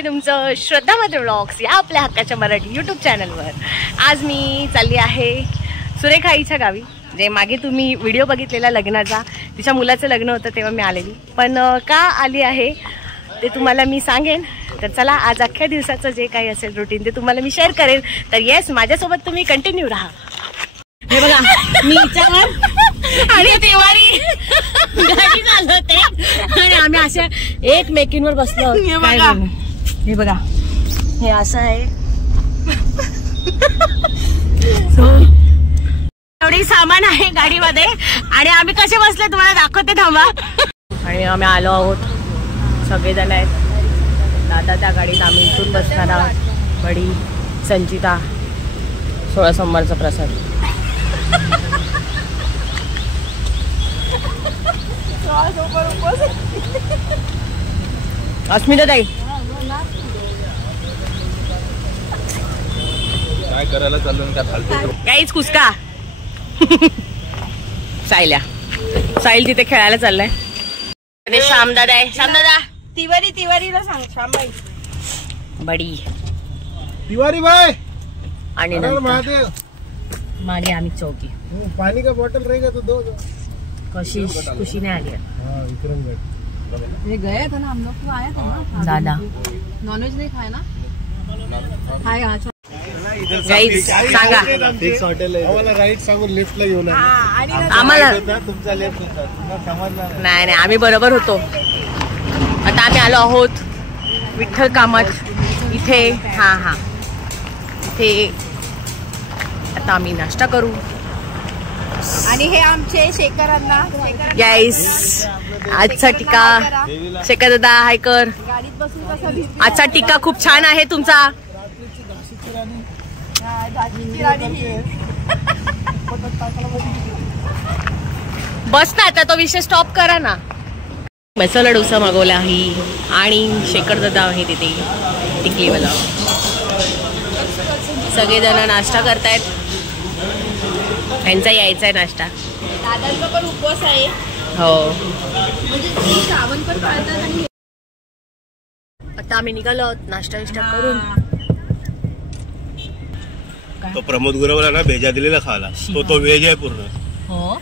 आहे तुमचं श्रद्धा मध्ये व्लॉग्स या आपल्या हक्काच्या मराठी यूट्यूब चॅनलवर। आज मी चालली आहे सुरेखा आईच्या गावी। जे मागे तुम्ही व्हिडिओ बघितलेला लग्नाचा, तिच्या मुलाचं लग्न होतं तेव्हा मी आलेली, पण का आली आहे ते तुम्हाला मी सांगेन। तर चला, आज अख्ख्या दिवसाचं जे काही असेल रुटीन ते तुम्हाला मी शेअर करेन। तर येस, माझ्यासोबत तुम्ही कंटिन्यू राहा। हे बघा, मी हिच्यावर आणि तिवारी गाडी चालवते आणि आम्ही अशा एकमेकींवर बसलो। हे बघा, हे असं आहे। एवढी सामान आहे गाडीमध्ये आणि आम्ही कसे बसले तुम्हाला दाखवते, थांबा। आणि आम्ही आलो आहोत, सगळेजण आहेत। दादा त्या गाडीत, आम्ही इथून बसणार आहोत। बडी, संचिता, 16 सोमवारचा प्रसाद। अस्मिता ताई काय करायला चाललो, काय फालतू काहीच कुसका। साहिल तिथे खेळायला चाललाय। श्यामदादा आहे, श्यामदादा तिवारीला सांग, श्यामबाई बडी तिवारी बाय आणि मागे आम्ही चौकी। पानी का बॉटल रहेगा तो दो। खुशी नहीं आ गया। ये गए थे ना हम लोग, तो आया था ना दादा। नॉनवेज नहीं खाया ना? खाया। सांगा, फिक्स हॉटेल आहे, आम्हाला राईट सांगून लिफ्टला घेऊन आम्हाला तुमचा लेफ्ट होता, तुम्हाला समजणार नाही, आम्ही बरोबर होतो। आता आम्ही आलो आहोत विठ्ठल कामत इथे। हा इथे आता आम्ही नाश्ता करू। आणि हे आमचे शेखरांना गाईस, आजचा टिक्का शेखर दादा हाय कर। गाडीत बसून कसं आजचा टिक्का खूप छान आहे तुमचा। बस ना आता, तो विषय स्टॉप करा ना। मसाला डोसा मागवला आहे आणि शेखर दादा आहे तिथे टिकलीवाला। सगळेजण नाश्ता करतायत, यांचा यायचा आहे नाश्ता। दादांचा पण उपवास आहे। हो, म्हणजे श्रावण पण पाळतात। आणि आता आम्ही निघालो आहोत नाश्ता करून। तो प्रमोद गुरवला ना भेजा दिलेला खायला, तो व्हेज आहे पूर्ण। हो,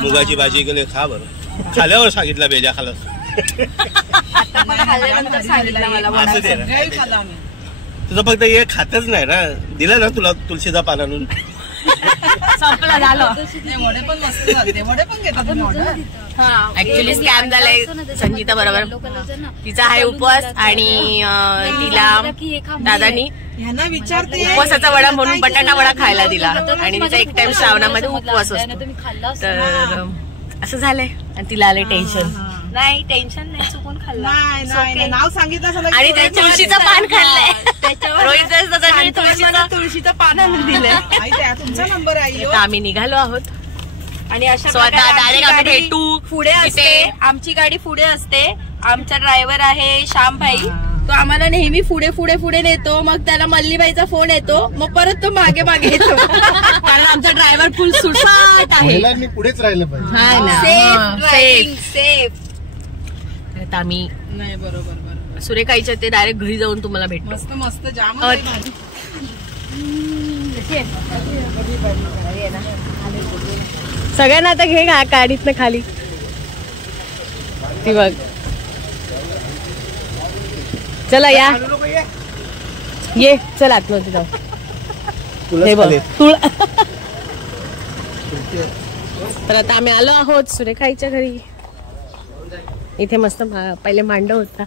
मुगाची भाजी केली, खा बरं। खाल्यावर सांगितलं भेजा खाल्लं, असं दे ना। तुझं फक्त हे खातच नाही ना, दिला ना तुला तुळशीचा पान आणून, संपला झालं। वडे पण मस्त झाले, वडे पण घेतात। ऍक्च्युली स्कॅम झालाय संगीता बरोबर। तिचा आहे उपवास आणि तिला दादानी उपवासाचा वडा म्हणून बटाटा वडा खायला दिला आणि तिचा एक टाइम श्रावणामध्ये उपवास असतो। तर असं झालंय आणि तिला आले टेन्शन। नाही, टेन्शन नाही, चुकून खाल्लं, नाव सांगितलं आणि ते तुळशीचं पान खाल्लंय। तुळशीचं पान आणून दिलंय। तुमचा नंबर आहे। आम्ही निघालो आहोत आणि अशा डायरेक्ट आम्ही भेटू पुढे असते। आमची गाडी पुढे असते, आमचा ड्रायव्हर आहे श्याम भाई, तो आम्हाला नेहमी पुढे नेतो। मग त्याला मल्लीबाईचा फोन येतो, मग परत तो मागे येतो। कारण आमचा ड्रायव्हर फुल सुसाट आहे, पुढेच राहिलं पाहिजे। सेफ। आम्ही नाही, बरोबर सुरेखाईच्या ते डायरेक्ट घरी जाऊन तुम्हाला भेटतो। मस्त जाम सगळ्यांना आता घे गाडीतनं खाली, ती बघ। चला या, ये चल आतमध्ये जाऊ। हे बघ तर आता आम्ही आलो आहोत सुरेखाईच्या घरी। इथे मस्त पहिले मांडव होता,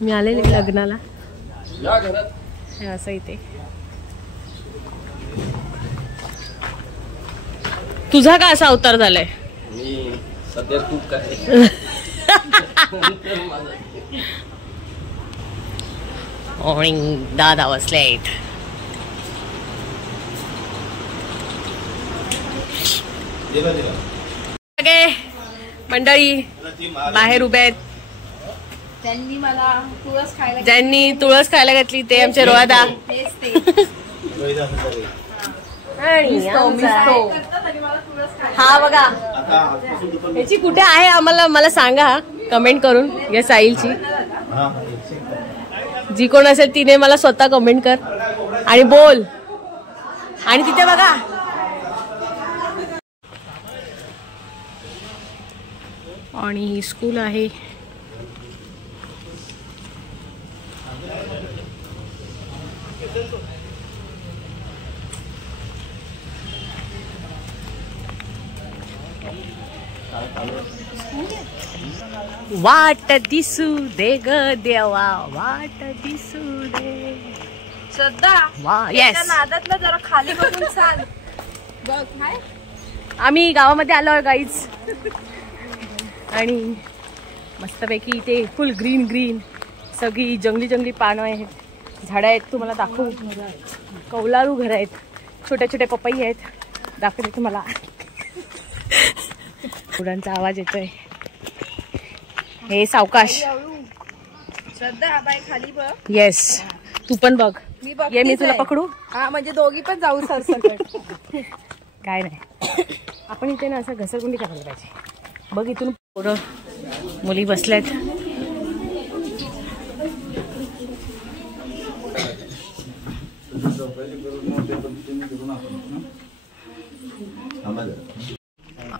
मी आलेले लग्नाला। हे असं इथे। तुझा का असा अवतार झालाय? सध्या खूप काय दादा बसले आहेत। सगळे मंडळी बाहेर उभे आहेत। ज्यांनी तुळस खायला घातली ते आमचे रोहादा। हा बघा, याची कुठे आहे आम्हाला मला सांगा कमेंट करून या साईलची। जी कोण असेल तिने मला स्वतः कमेंट कर आणि बोल. आणि तिथे बघा आणि ही स्कूल आहे. वाट दिसू दे ग देवा, वाट दिसू दे. श्रद्धा येस, नादातला जरा खाली बघून चाल. बघ काय आम्ही गावामध्ये आलो गाईज. आणि मस्तपैकी इथे फुल ग्रीन ग्रीन सगळी जंगली जंगली पानं आहेत, झाडं आहेत. तुम्हाला दाखवू, कौलारू घर आहेत, छोटे छोटे पपई आहेत, दाखवते तुम्हाला. फुलांचा आवाज येतोय. हे सावकाश. श्रद्धा बाय खाली बघ. येस, तू पण बघ. ये मी तुला पकडू. हा म्हणजे दोघी पण जाऊ सरसकट. काय नाही, आपण इथे ना असं घसरगुंडी करायला पाहिजे. बघ इथून पोरं मुली बसल्यात.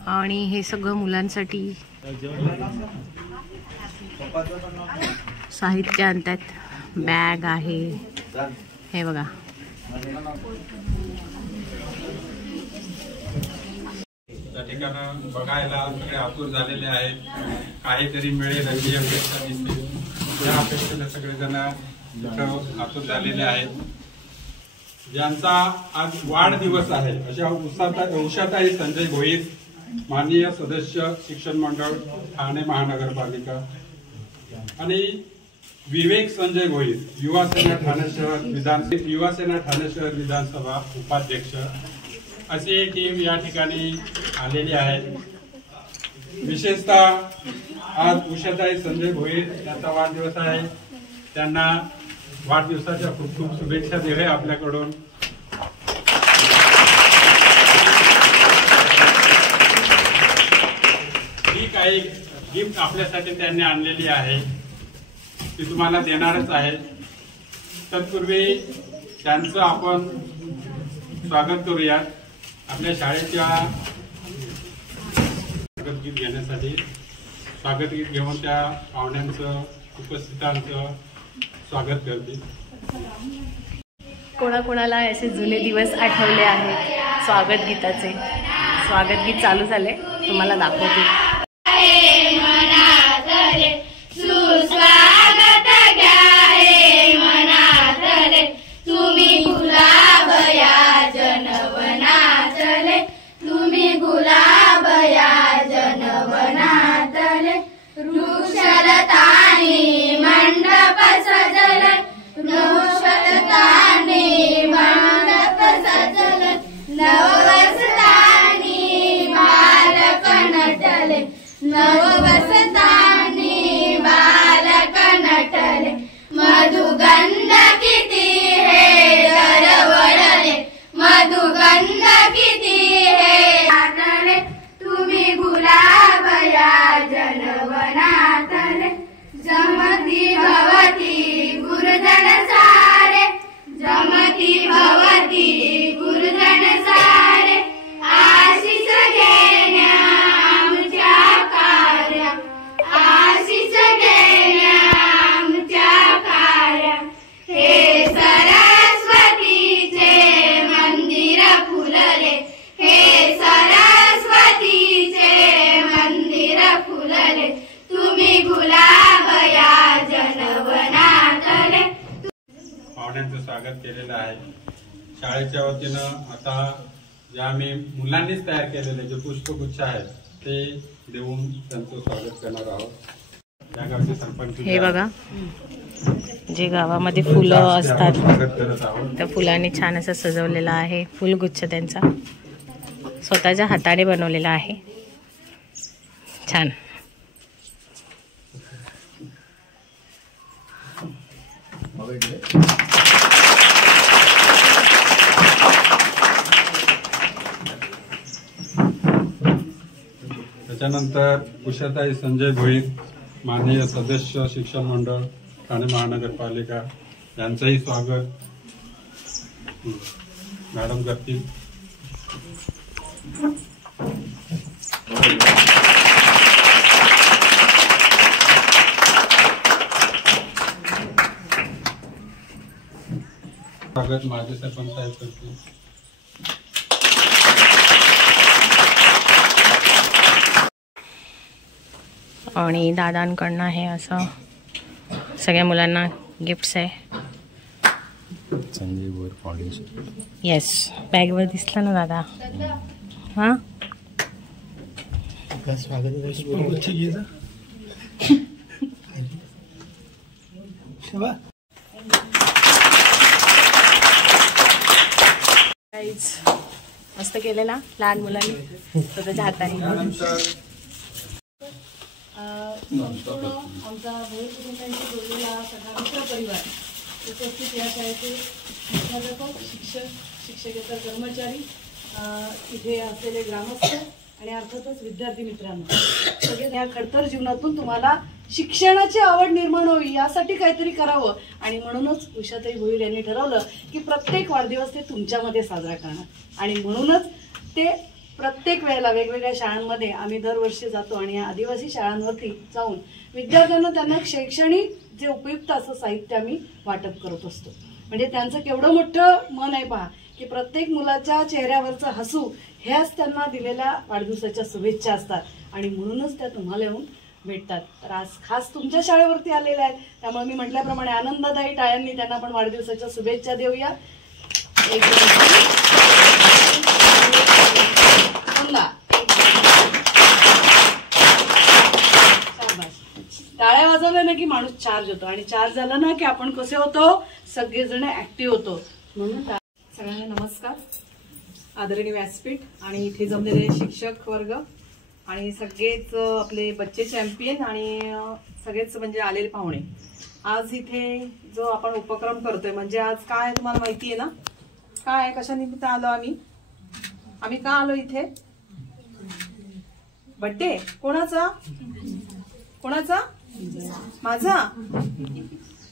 आणि हे सगळं मुलांसाठी साहित्य आणतात. बॅग आहे, हे बघा. त्या ठिकाणी बघायला सगळे आतुर झालेले आहेत. काहीतरी मिळेल अशी अपेक्षा दिसते. त्या अपेक्षेला सगळेजण इथं आतुर झालेले आहेत. ज्यांचा आज वाढदिवस आहे अशा उषाताई संजय भोईर, माननीय सदस्य शिक्षण मंडळ ठाणे महानगरपालिका, आणि विवेक संजय भोईर, युवासेना ठाणे शहर विधानसभा उपाध्यक्ष, अशी एक टीम या ठिकाणी आलेली आहे. विशेषतः आज उषाताई संजय भोईर यांचा वाढदिवस आहे. त्यांना वाढदिवसाच्या खूप खूप शुभेच्छा दिल्या आपल्याकडून. ही काही गिफ्ट आपल्यासाठी त्यांनी आणलेली आहे, ती तुम्हाला देणारच आहे. तत्पूर्वी त्यांचं आपण स्वागत करूया. आपल्या शाळेच्या स्वागत गीत घेण्यासाठी स्वागत गीत घेऊन त्या पाहुण्यांचं, उपस्थितांचं स्वागत करते. कोणाकोणाला असे जुने दिवस आठवले आहेत स्वागत गीताचे. स्वागत गीत चालू झाले, तुम्हाला दाखवते. स्वागत केलेलं आहे. शाळेच्या वतीनं आता जे आम्ही मुलांनीच तयार केलेले जे पुष्पगुच्छ आहेत ते देऊन त्यांचं स्वागत करणार आहोत. या गावचे सरपंच हे बघा, जे गावामध्ये फुलं असतात त्या फुलांनी छान असं सजवलेलं आहे. फुलगुच्छ त्यांचा स्वतःच्या हाताने बनवलेला आहे. छान. त्याच्यानंतर उषाताई संजय भोईर, माननीय सदस्य शिक्षण मंडळ ठाणे महानगरपालिका, त्यांचंही स्वागत मॅडम करतील. स्वागत माझे सरपंच साहेब करतील. आणि दादांकडनं हे असं सगळ्या मुलांना गिफ्ट्स आहे. Sanjay bore foundation. येस, बॅगवर दिसला ना दादा. हां मस्त केलेला लहान मुलांनी स्वतःच्या हाताने. आमचा भोईर कुटुंबांशी जोडलेला सगळा मित्र परिवार उपस्थित या शाळेचे मुख्याध्यापक, शिक्षक, शिक्षकेतर कर्मचारी, इथे असलेले ग्रामस्थ आणि अर्थातच विद्यार्थी मित्रांनो, सगळे या खडतर जीवनातून तुम्हाला शिक्षणाची आवड निर्माण व्हावी यासाठी काहीतरी करावं. आणि म्हणूनच उषाताई भोईर यांनी ठरवलं की प्रत्येक वाढदिवस ते तुमच्यामध्ये साजरा करणार. आणि म्हणूनच ते प्रत्येक वेळेला वेगवेगळ्या शाळांमध्ये आम्ही दरवर्षी जातो आणि या आदिवासी शाळांवरती जाऊन विद्यार्थ्यांना त्यांना शैक्षणिक जे उपयुक्त असं साहित्य आम्ही वाटप करत असतो. म्हणजे त्यांचं केवढं मोठं मन आहे पहा की प्रत्येक मुलाच्या चेहऱ्यावरचं हसू ह्याच त्यांना दिलेल्या वाढदिवसाच्या शुभेच्छा असतात. आणि म्हणूनच त्या तुम्हाला येऊन भेटतात. तर आज खास तुमच्या शाळेवरती आलेल्या आहेत, त्यामुळे मी म्हटल्याप्रमाणे आनंददायी टाळ्यांनी त्यांना पण वाढदिवसाच्या शुभेच्छा देऊया. टाळ्या वाजवल्या ना की माणूस चार्ज होतो आणि चार्ज झाला ना की आपण कसे होतो, सगळेजण ऍक्टिव्ह होतो. म्हणून सगळ्यांना नमस्कार. आदरणीय व्यासपीठ आणि इथे जमलेले शिक्षक वर्ग आणि सगळेच आपले बच्चे चॅम्पियन आणि सगळेच म्हणजे आलेले पाहुणे. आज इथे जो आपण उपक्रम करतोय म्हणजे आज काय तुम्हाला माहिती आहे ना, काय कशा निमित्त आलो आम्ही का आलो इथे? बर्थडे कोणाचा? माझा.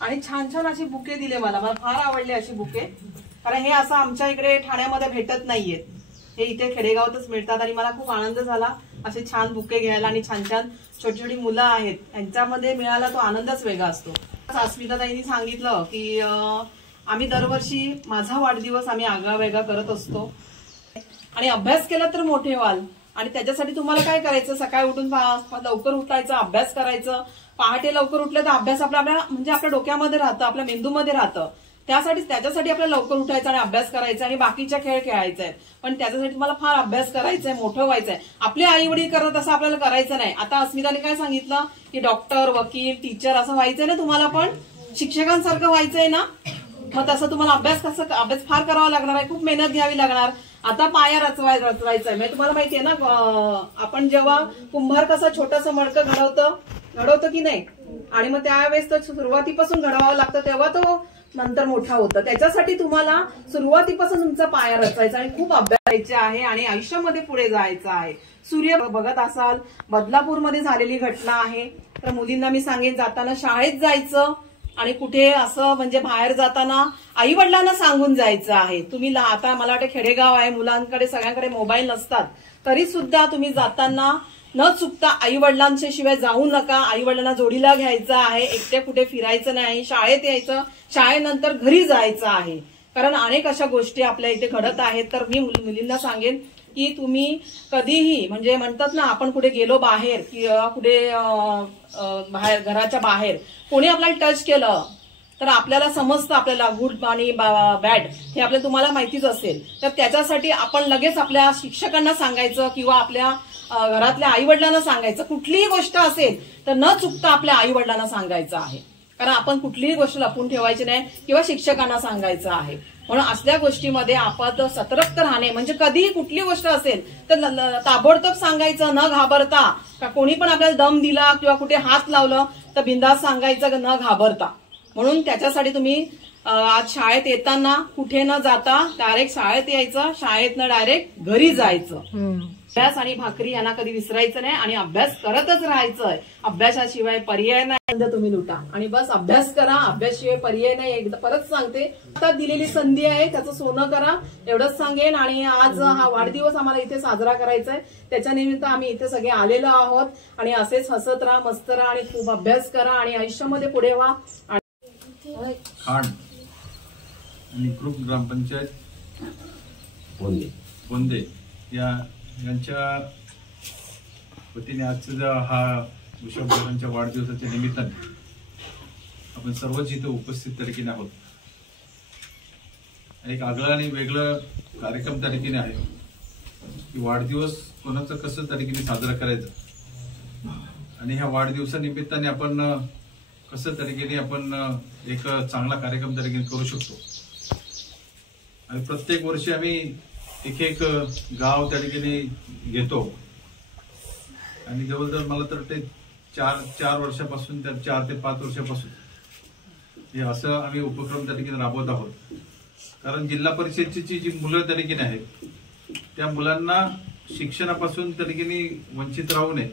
आणि छान छान अशी बुके दिले मला फार आवडले अशी बुके. कारण हे असं आमच्या इकडे ठाण्यामध्ये भेटत नाहीयेत, हे इथे खेडेगावातच मिळतात. आणि मला खूप आनंद झाला असे छान बुके घ्यायला. आणि छान छान छोटी छोटी मुलं आहेत यांच्यामध्ये मिळाला तो आनंदच वेगळा असतो. अस्मिताताईंनी सांगितलं की आम्ही दरवर्षी माझा वाढदिवस आम्ही आगळा वेगळा करत असतो. आणि अभ्यास केला तर मोठे व्हाल. आणि त्याच्यासाठी तुम्हाला काय करायचं, सकाळी उठून लवकर उठायचं, अभ्यास करायचं. पहाटे लवकर उठलं तर अभ्यास आपल्या म्हणजे आपल्या डोक्यामध्ये राहतं, आपल्या मेंदूमध्ये राहतं. त्याच्यासाठी आपल्याला लवकर उठायचं आणि अभ्यास करायचा आणि बाकीच्या खेळ खेळायचे आहेत. पण त्याच्यासाठी तुम्हाला फार अभ्यास करायचा आहे, मोठं व्हायचंय. आपले आई वडील करत असं आपल्याला करायचं नाही. आता अस्मिताने काय सांगितलं की डॉक्टर, वकील, टीचर असं व्हायचंय ना तुम्हाला, पण शिक्षकांसारखं व्हायचंय ना. मग तसं तुम्हाला अभ्यास फार करावा लागणार आहे, खूप मेहनत घ्यावी लागणार. आता पाया रचवायचा आहे. म्हणजे तुम्हाला माहितीये ना, आपण जेव्हा कुंभार कसा छोटंसं मडकं घडवतं की नाही, आणि मग त्यावेळेस तो सुरुवातीपासून घडवावं लागतं, तेव्हा तो नंतर मोठा होतं. त्याच्यासाठी तुम्हाला सुरुवातीपासून तुमचा पाया रचायचा आणि खूप अभ्यास करायचा आहे आणि आयुष्यामध्ये पुढे जायचं आहे. सूर्य बघत असाल, बदलापूरमध्ये झालेली घटना आहे. तर मुलींना मी सांगेन, जाताना शाळेत जायचं आणि कुठे असं म्हणजे बाहेर जाताना आई वडिलांना सांगून जायचं आहे. तुम्ही आता मला वाटतं खेडेगाव आहे, मुलांकडे सगळ्यांकडे मोबाईल नसतात, तरी सुद्धा तुम्ही जाताना न चुकता आई वडिलांच्या शिवाय जाऊ नका. आई वडिलांना जोडीला घ्यायचं आहे, एकटे कुठे फिरायचं नाही, शाळेत यायचं, शाळेनंतर घरी जायचं आहे. कारण अनेक अशा गोष्टी आपल्या इथे घडत आहेत. तर मी मुलींना सांगेन की तुम्ही कधीही म्हणजे म्हणतात ना, आपण कुठे गेलो बाहेर किंवा कुठे बाहेर घराच्या बाहेर कोणी आपल्याला टच केलं तर आपल्याला समजतं, आपल्याला गुड आणि बॅड हे आपल्याला तुम्हाला माहितीच असेल. तर त्याच्यासाठी आपण लगेच आपल्या शिक्षकांना सांगायचं किंवा आपल्या घरातल्या आई वडिलांना सांगायचं. कुठलीही गोष्ट असेल तर न चुकता आपल्या आई वडिलांना सांगायचं आहे. कारण आपण कुठलीही गोष्ट लपून ठेवायची नाही किंवा शिक्षकांना सांगायचं आहे. म्हणून असल्या गोष्टीमध्ये आपण सतर्क राहणे म्हणजे कधीही कुठली गोष्ट असेल तर ताबडतोब सांगायचं, न घाबरता. का कोणी पण आपल्याला दम दिला किंवा कुठे हात लावलं तर बिंदास सांगायचं, न घाबरता. म्हणून त्याच्यासाठी तुम्ही आज शाळेत येताना कुठे न जाता डायरेक्ट शाळेत यायचं, शाळेतनं डायरेक्ट घरी जायचं. अभ्यास आणि भाकरी यांना कधी विसरायचं नाही आणि अभ्यास करतच राहायचंय. अभ्यासाशिवाय पर्याय नाही. आनंद तुम्ही लुटा आणि बस अभ्यास करा, अभ्यासशिवाय पर्याय नाही. एकदा परत सांगते, आता दिलेली संधी आहे त्याचं सोनं करा एवढंच सांगेन. आणि आज हा वाढदिवस आम्हाला इथे साजरा करायचा आहे, त्याच्या निमित्त आम्ही इथे सगळे आलेलो आहोत. आणि असेच हसत राहा, मस्त राहा आणि खूप अभ्यास करा आणि आयुष्यामध्ये पुढे व्हा. खांड आणि ग्रुप ग्रामपंचायत बोंदे यांच्या वतीने आजचा हा उषा भोईरांच्या वाढदिवसाच्या निमित्ताने आपण सर्वच इथे उपस्थित त्या ठिकाणी आहोत. एक आगळा आणि वेगळा कार्यक्रम त्या ठिकाणी आहे की वाढदिवस कोणाचं कसं त्या ठिकाणी साजरा करायचं आणि ह्या वाढदिवसानिमित्ताने आपण कसं त्या ठिकाणी आपण एक चांगला कार्यक्रम त्या ठिकाणी करू शकतो. आणि प्रत्येक वर्षी आम्ही एक गाव त्या ठिकाणी घेतो आणि जवळजवळ मला तर ते चार वर्षापासून 4 ते 5 वर्षापासून हे असं आम्ही उपक्रम त्या ठिकाणी राबवत आहोत. कारण जिल्हा परिषदेची जी मुलं त्या ठिकाणी आहेत त्या मुलांना शिक्षणापासून त्या ठिकाणी वंचित राहू नये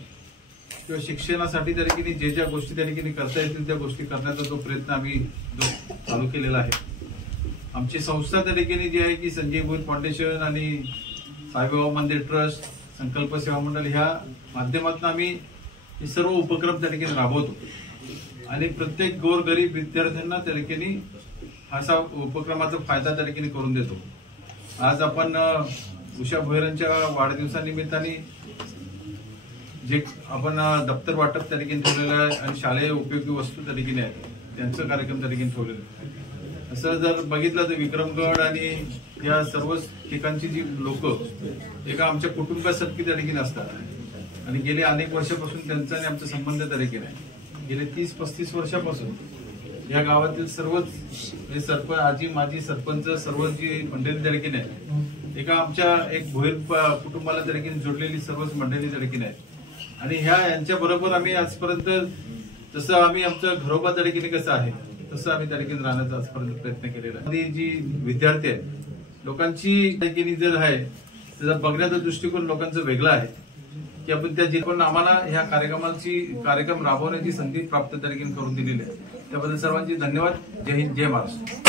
किंवा शिक्षणासाठी त्या ठिकाणी ज्या गोष्टी त्या ठिकाणी करता येतील त्या गोष्टी करण्याचा जो प्रयत्न आम्ही चालू केलेला आहे. आमची संस्था त्या ठिकाणी जी आहे की संजय भोईर फाउंडेशन आणि साईबाबा मंदिर ट्रस्ट, संकल्प सेवा मंडळ ह्या माध्यमातून आम्ही हे सर्व उपक्रम त्या ठिकाणी राबवतो आणि प्रत्येक गोरगरीब विद्यार्थ्यांना त्या ठिकाणी असा उपक्रमाचा फायदा त्या ठिकाणी करून देतो. आज आपण उषा भोईरांच्या वाढदिवसानिमित्ताने जे आपण दप्तर वाटप त्या ठिकाणी ठेवलेलं आहे आणि शालेय उपयोगी वस्तू त्या ठिकाणी आहेत त्यांचा कार्यक्रम त्या ठिकाणी ठेवलेला आहे. असं जर बघितलं तर विक्रमगड आणि या सर्व ठिकाणची जी लोक एका आमच्या कुटुंबासारखी त्या ठिकाणी असतात आणि गेले अनेक वर्षापासून त्यांचा आणि आमचा संबंध त्या ठिकाणी आहे. गेले 30-35 वर्षापासून या गावातील सर्वच सरपंच, आजी माजी सरपंच, सर्व जी मंडळी त्या ठिकाणी आहे एका आमच्या एक भोईर कुटुंबाला त्या ठिकाणी जोडलेली सर्वच मंडळी त्या ठिकाणी आहेत. आणि यांच्या बरोबर आम्ही आजपर्यंत जसं आम्ही आमचं घरोबा त्या ठिकाणी कसं आहे तसं आम्ही त्या ठिकाणी राहण्याचा आजपर्यंत प्रयत्न केलेला आहे. जी विद्यार्थी आहेत लोकांची ठिकाणी जर आहे त्याचा बघण्याचा दृष्टिकोन लोकांचा वेगळा आहे की आपण त्या जे पण आम्हाला ह्या कार्यक्रम राबवण्याची संधी प्राप्त त्या ठिकाणी करून दिलेली आहे त्याबद्दल सर्वांचे धन्यवाद. जय हिंद, जय महाराष्ट्र.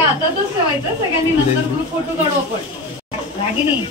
आता तोच ठेवायचं सगळ्यांनी, नंतर ग्रुप फोटो काढू आपण. रागिनी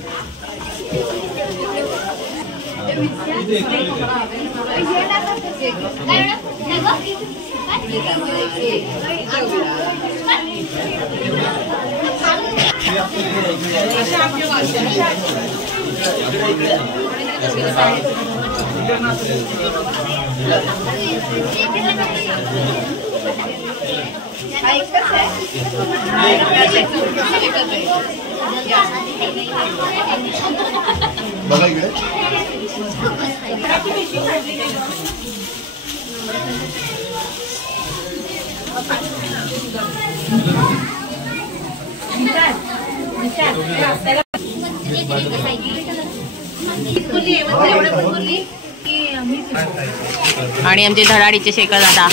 बघा इकडे आणि आमचे धडाडीचे शेखर दादा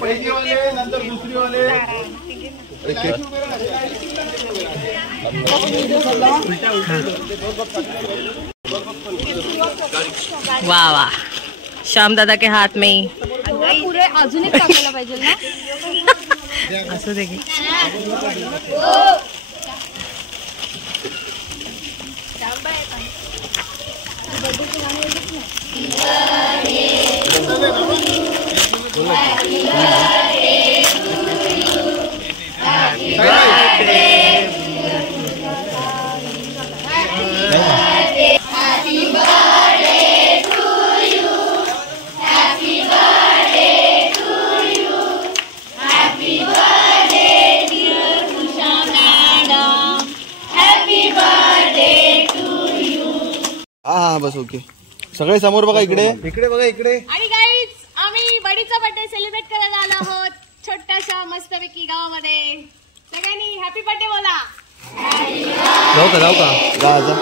पहिली वाले नंतर दुसरी वाले वाह वाह, श्याम दादा के हाथ में ही पुरे अजून एक टाकायला पाहिजे ना. असं देखील Happy हा बस ओके. सगळे समोर बघा, इकडे इकडे बघा, इकडे. आणि गाईज आम्ही बडीचा बर्थडे सेलिब्रेट करायला आलो आहोत छोट्याशा मस्तपैकी गावामध्ये. सगळ्यांनी हॅपी बर्थडे बोला. जाऊ का जा जा.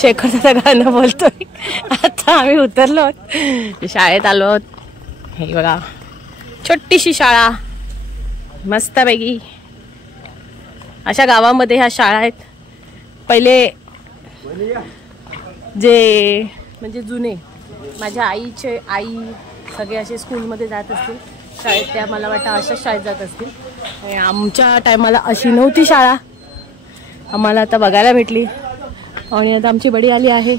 शेखरचं गाणं बोलतोय. आता आम्ही उतरलो आहोत, शाळेत आलो आहोत. हे बघा छोटीशी शाळा मस्तपैकी. अशा गावामध्ये ह्या शाळा आहेत. पहिले जे म्हणजे जुने माझ्या आईचे आई सगळे असे स्कूलमध्ये जात असतील शाळेत, त्या मला वाटतं अशाच शाळेत जात असतील. आणि आमच्या टायमाला अशी नव्हती शाळा, आम्हाला आता बघायला भेटली. आणि आता आमची बडी आली आहे.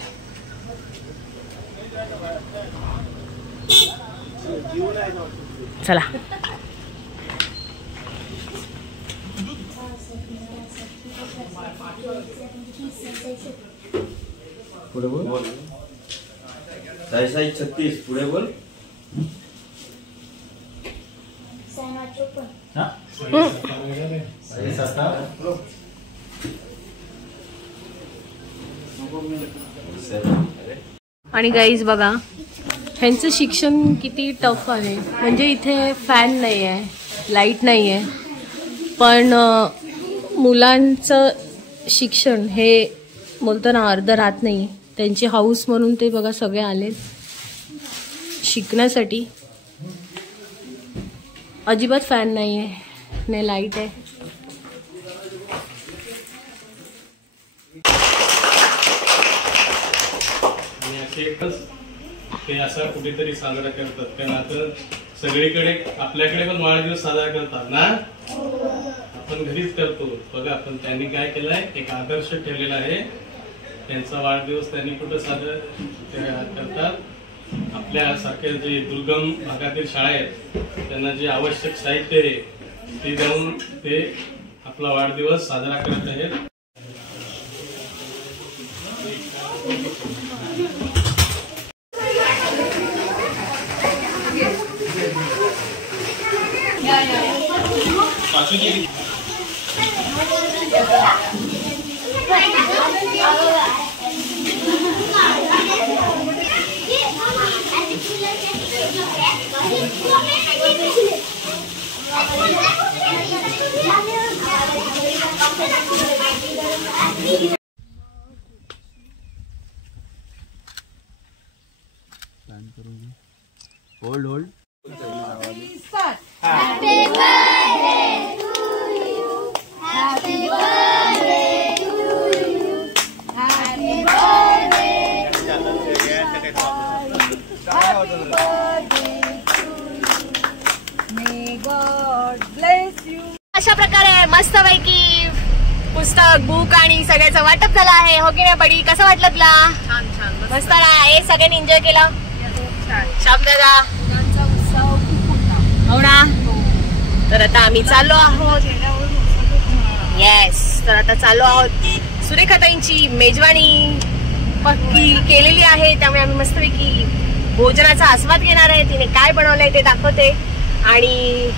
चला पुढे बोल. 36 पुढे बोल. आणि गाईज बघा ह्यांचं शिक्षण किती टफ आहे. म्हणजे इथे फॅन नाही आहे, लाईट नाही आहे, पण मुलांचं शिक्षण हे बोलतो ना अर्ध राहत नाही. त्यांची हाऊस म्हणून ते बघा सगळे आले शिकण्यासाठी. अजिबात फॅन नाही आहे, नाही लाईट आहे. ते असं कुठेतरी साजरा करतात. कारण आता सगळीकडे आपल्याकडे पण वाढदिवस साजरा करतात ना, आपण घरीच करतो बघा. पण त्यांनी काय केलंय, एक आदर्श ठेवलेला आहे. त्यांचा वाढदिवस त्यांनी कुठं साजरा करतात, आपल्या सारख्या जे दुर्गम भागातील शाळा आहेत त्यांना जे आवश्यक साहित्य आहे ते देऊन ते आपला वाढदिवस साजरा करत आहेत. Hold hold. अशा प्रकारे मस्तपैकी पुस्तक बुक आणि सगळ्याचं वाटप झालं आहे. हो की नाही बडी, कसं वाटलं तुला? छान छान मस्त ना. हे सगळ्यांनी एन्जॉय केलं. श्याम दादा हो ना. तर आता आम्ही चाललो आहोत. येस, तर आता चाललो आहोत. सुरेखाताईंची मेजवानी पक्की केलेली आहे, त्यामुळे आम्ही मस्तपैकी भोजनाचा आस्वाद घेणार आहे. तिने काय बनवलंय ते दाखवते. आणि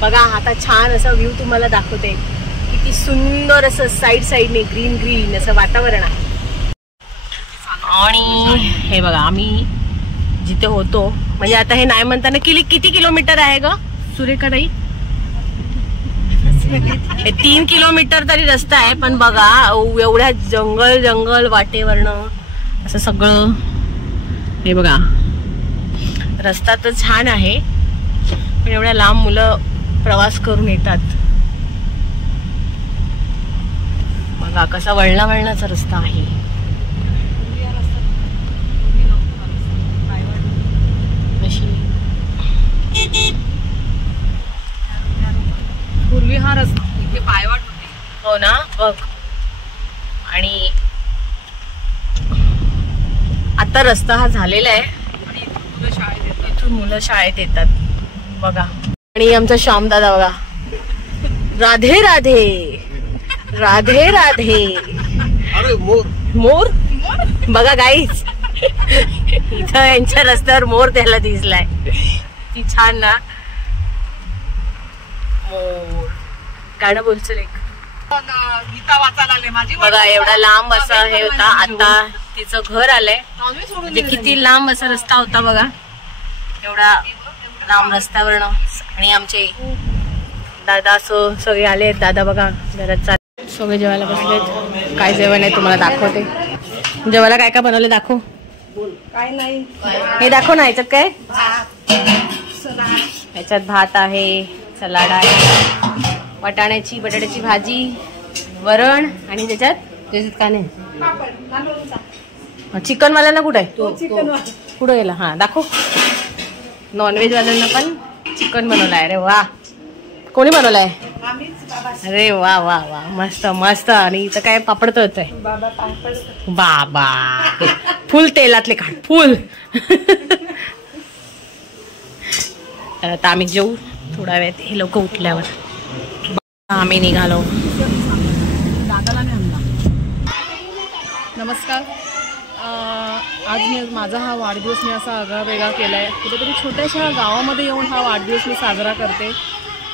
बघा आता छान असा व्ह्यू तुम्हाला दाखवते. किती सुंदर असं साईड साईडने ग्रीन ग्रीन असं वातावरण आहे. आणि हे बघा आम्ही जिथे होतो, म्हणजे आता हे नाही म्हणताना किती किलोमीटर आहे ग सुरेखाताई? 3 किलोमीटर तरी रस्ता आहे. पण बघा एवढ्या जंगल वाटेवरनं असं सगळं. हे बघा रस्ता तर छान आहे, पण एवढ्या लांब मुलं प्रवास करून येतात. बघा कसा वळणाचा रस्ता आहे. आता रस्ता हा झालेला आहे आणि इथून मुलं शाळेत येतात बघा. आणि आमचा श्यामदादा बघा, राधे राधे राधे राधे. अरे मोर बघा गाईच, इथं यांच्या रस्त्यावर मोर त्याला दिसलाय. ती छान ना मोर. गाणं बोलचं एक गीता वाचायला आले माझी. बघा एवढा लांब असा हे होता, आता तिचं घर आलंय. म्हणजे किती लांब असा रस्ता होता बघा, एवढा लांब रस्त्यावरनं. आणि आमचे दादा असं सगळे आले. दादा बघा घरात चालले, सगळे जेवायला बसलेत. काय जेवण आहे तुम्हाला दाखवते. जेवायला काय काय बनवले दाखव. काय नाही हे दाखव ना. ह्याच्यात काय, ह्याच्यात भात आहे, सलाड आहे, वाटाण्याची बटाट्याची भाजी, वरण आणि त्याच्यात काय नाही. चिकन वाल्यांना कुठे आहे, कुठं गेला. हा दाखव. नॉनव्हेज वाल्यांना पण चिकन बनवलंय. अरे वा, कोणी बनवलंय. अरे वा वा वा, मस्त मस्त. आणि इथं काय पापड तळतंय बाबा, फुल तेलातले काढ फुल. तर आता आम्ही जेऊ थोडा वेळात, हे लोक उठल्यावर. आम्ही निघालो. नमस्कार. आज माझा हा वाढदिवस मी असा आगळा वेगळा केला आहे. कुठेतरी छोट्याशा गावामध्ये येऊन हा वाढदिवस मी साजरा करते.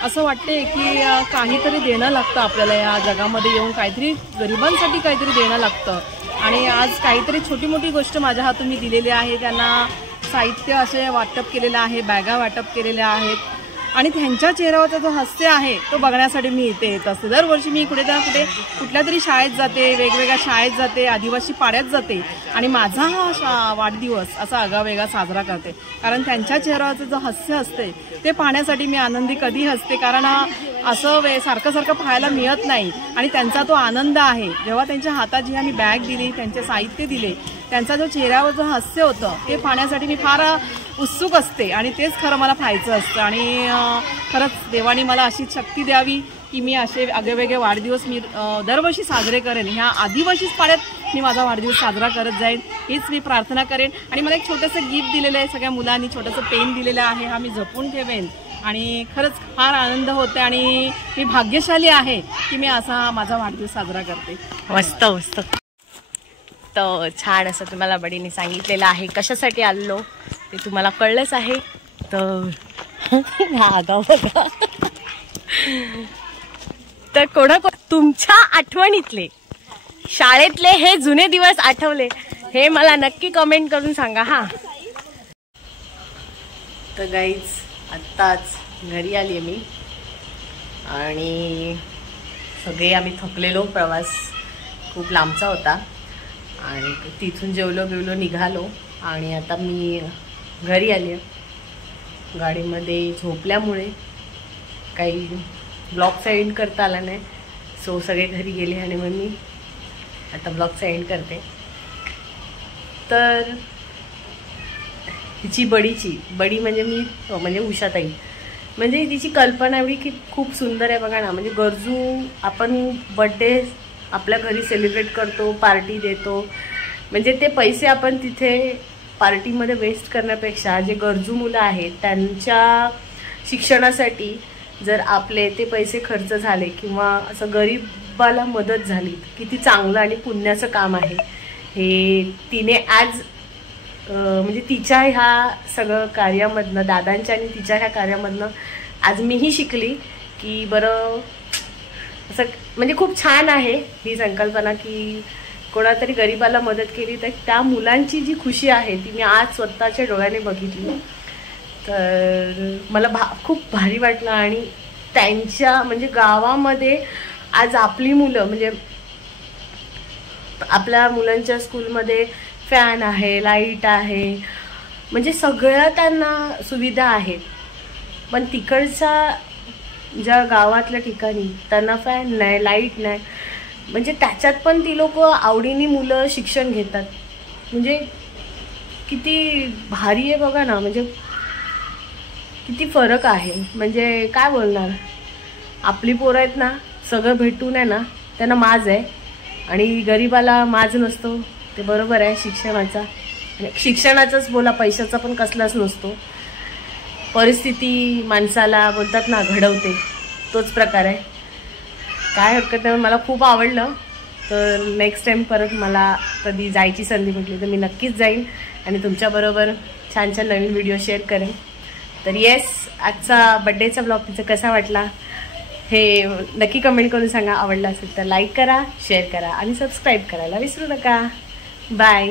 असं वाटते की काहीतरी देणं लागतं आपल्याला या जगामध्ये येऊन, काहीतरी गरिबांसाठी काहीतरी देणं लागतं. आणि आज काहीतरी छोटी मोठी गोष्ट माझ्या हातून मी दिलेली आहे. त्यांना साहित्य असे वाटप केलेलं आहे, बॅगा वाटप केलेल्या आहेत. आणि त्यांच्या चेहऱ्यावरचा जो हास्य आहे तो बघण्यासाठी मी इथे येत असते. दरवर्षी मी कुठे ना कुठे कुठल्या तरी शाळेत जाते, वेगवेगळ्या शाळेत जाते, आदिवासी पाड्यात जाते आणि माझा हा वाढदिवस असा आगळावेगळा साजरा करते. कारण त्यांच्या चेहऱ्यावरचं जो हास्य असते ते पाहण्यासाठी मी आनंदी कधीही असते. कारण असं सारखं सारखं पाहायला मिळत नाही. आणि त्यांचा तो आनंद आहे, जेव्हा त्यांच्या हातात जी आम्ही बॅग दिली, त्यांचे साहित्य दिले, त्यांचा जो चेहऱ्यावर जो हास्य होतं ते पाहण्यासाठी मी फार उत्सुक असते. आणि तेच खरं मला पाहायचं असतं. आणि खरंच देवाने मला अशीच शक्ती द्यावी की मी असे आगळेवेगळे वाढदिवस मी दरवर्षी साजरे करेन. ह्या आदिवासीच पाड्यात मी माझा वाढदिवस साजरा करत जाईन, हीच मी प्रार्थना करेन. आणि मला एक छोटंसं गिफ्ट दिलेलं आहे सगळ्या मुलांनी, छोटंसं पेन दिलेलं आहे, हा मी जपून ठेवेन. आणि खरंच फार आनंद होते आणि मी भाग्यशाली आहे की मी असा माझा वाढदिवस साजरा करते. मस्त मस्त. तर छान असं तुम्हाला बडीने सांगितलेलं आहे. कशासाठी आलो ते तुम्हाला कळलंच आहे. तर तर तुमच्या आठवणीतले शाळेतले हे जुने दिवस आठवले हे मला नक्की कमेंट करून सांगा हा. तर गाईज आत्ताच घरी आली आहे मी आणि सगळे आम्ही थकलेलो. प्रवास खूप लांबचा होता आणि तिथून जेवलो निघालो आणि आता मी घरी आली आहे. गाडीमध्ये झोपल्यामुळे काही ब्लॉगचा एंड करता आला नाही. सो सगळे घरी गेले आणि मग मी आता ब्लॉगचा एंड करते. तर तिची बडी म्हणजे उषाताई, म्हणजे तिची कल्पना एवढी की खूप सुंदर आहे बघा ना. म्हणजे गरजू आपण बड्डे आपल्या घरी सेलिब्रेट करतो, पार्टी देतो, म्हणजे ते पैसे आपण तिथे पार्टीमध्ये वेस्ट करण्यापेक्षा जे गरजू मुलं आहेत त्यांच्या शिक्षणासाठी जर आपले ते पैसे खर्च झाले किंवा असं गरीबाला मदत झाली, किती चांगलं आणि पुण्याचं काम आहे हे तिने आज म्हणजे तिच्या ह्या सगळं कार्यामधनं, दादांच्या आणि तिच्या ह्या कार्यामधनं आज मीही शिकली की बरं असं म्हणजे खूप छान आहे ही संकल्पना की कोणातरी गरीबाला मदत केली तर त्या मुलांची जी खुशी आहे ती मी आज स्वतःच्या डोळ्याने बघितली. तर मला खूप भारी वाटलं. आणि त्यांच्या म्हणजे गावामध्ये आज आपली मुलं म्हणजे आपल्या मुलांच्या स्कूलमध्ये फॅन आहे, लाईट आहे, म्हणजे सगळ्या त्यांना सुविधा आहेत. पण तिकडच्या ज्या गावातल्या ठिकाणी त्यांना फॅन नाही, लाईट नाही, म्हणजे त्याच्यात पण ती लोक आवडीने मुलं शिक्षण घेतात. म्हणजे किती भारी आहे बघा ना, म्हणजे किती फरक आहे. म्हणजे काय बोलणार, आपली पोरं आहेत ना, सगळं भेटून आहे ना त्यांना माज आहे आणि गरीबाला माज नसतो. ते बरोबर आहे शिक्षणाचा. शिक्षणाचंच बोला, पैशाचा पण कसलाच नसतो. परिस्थिती माणसाला बोलतात ना घडवते, तोच प्रकार आहे. काय हरकत नाही, मला खूप आवडलं. तर नेक्स्ट टाइम परत मला कधी जायची संधी भेटली तर मी नक्कीच जाईन आणि तुमच्याबरोबर छान छान नवीन व्हिडिओ शेअर करेन. तर येस, आजचा बड्डेचा ब्लॉग तिचा कसा वाटला हे नक्की कमेंट करून सांगा. आवडला असेल तर लाईक करा, शेअर करा आणि सबस्क्राईब करायला विसरू नका. बाय.